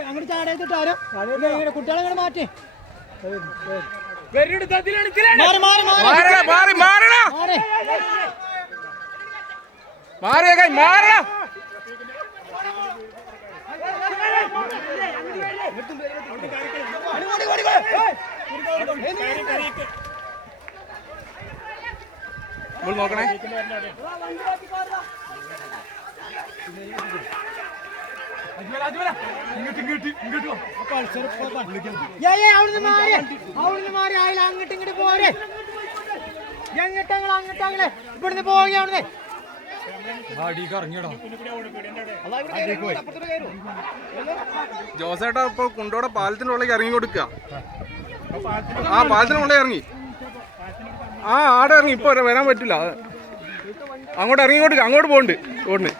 അങ്ങോട്ട് ചാടേത്തിട്ട് ആരോ കുട്ടികളെ മാറ്റി. മാറിയ കൈ ഇപ്പോൾ നോക്കണേ. അവിടുന്ന് മാറി. അവിടുന്ന് മാറി. ആയില്ല അങ്ങോട്ട് ഇങ്ങോട്ട് പോരെ. എങ്ങോട്ടങ്ങൾ അങ്ങോട്ടങ്ങളെ ഇവിടുന്ന് പോവുക അവിടുന്ന്. ജോസേട്ടാ ഇപ്പൊ കുണ്ടോടെ പാലത്തിന്റെ ഉള്ളിലേക്ക് ഇറങ്ങി കൊടുക്കുക. ആ പാലത്തിന്റെ കൊണ്ടേ ഇറങ്ങി. ആ ആടെ ഇറങ്ങി. ഇപ്പൊ വരാൻ പറ്റില്ല. അങ്ങോട്ട് ഇറങ്ങി ഇങ്ങോട്ട് അങ്ങോട്ട് പോണ്ട് റോഡിന്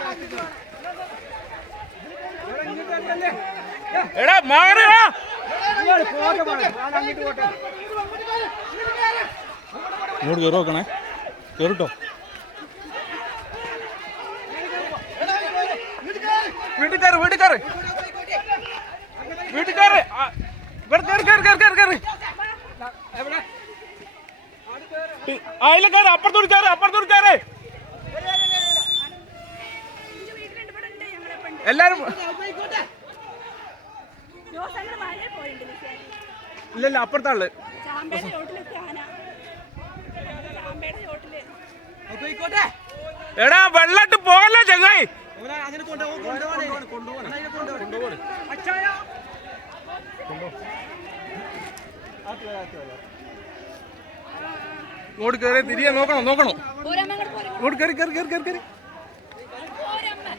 Thank പോന്നു എടാ മാറിയാ ഇങ്ങോട്ട് കയറി നോക്കണേ. കയറിട്ടോ വീട്ടിൽ കയറി വീട്ടിൽ കയറി വീട്ടിൽ കയറി ഇവിടെ കയറി കയറി കയറി കയറി കയറി അതിലെ കയറി അപ്പുറത്തോട് കയറി അപ്പുറത്തോട് കയറി എല്ലാരും ഇല്ലല്ല അപ്പുറത്താൾ എടാ വെള്ളട്ട് പോകല്ലേ ചങ്ങായി. ഇങ്ങോട്ട് കയറി തിരികെ നോക്കണം നോക്കണോ? ഓട് കയറി ഇങ്ങോട്ട് കയറി കയറി കയറി കയറി.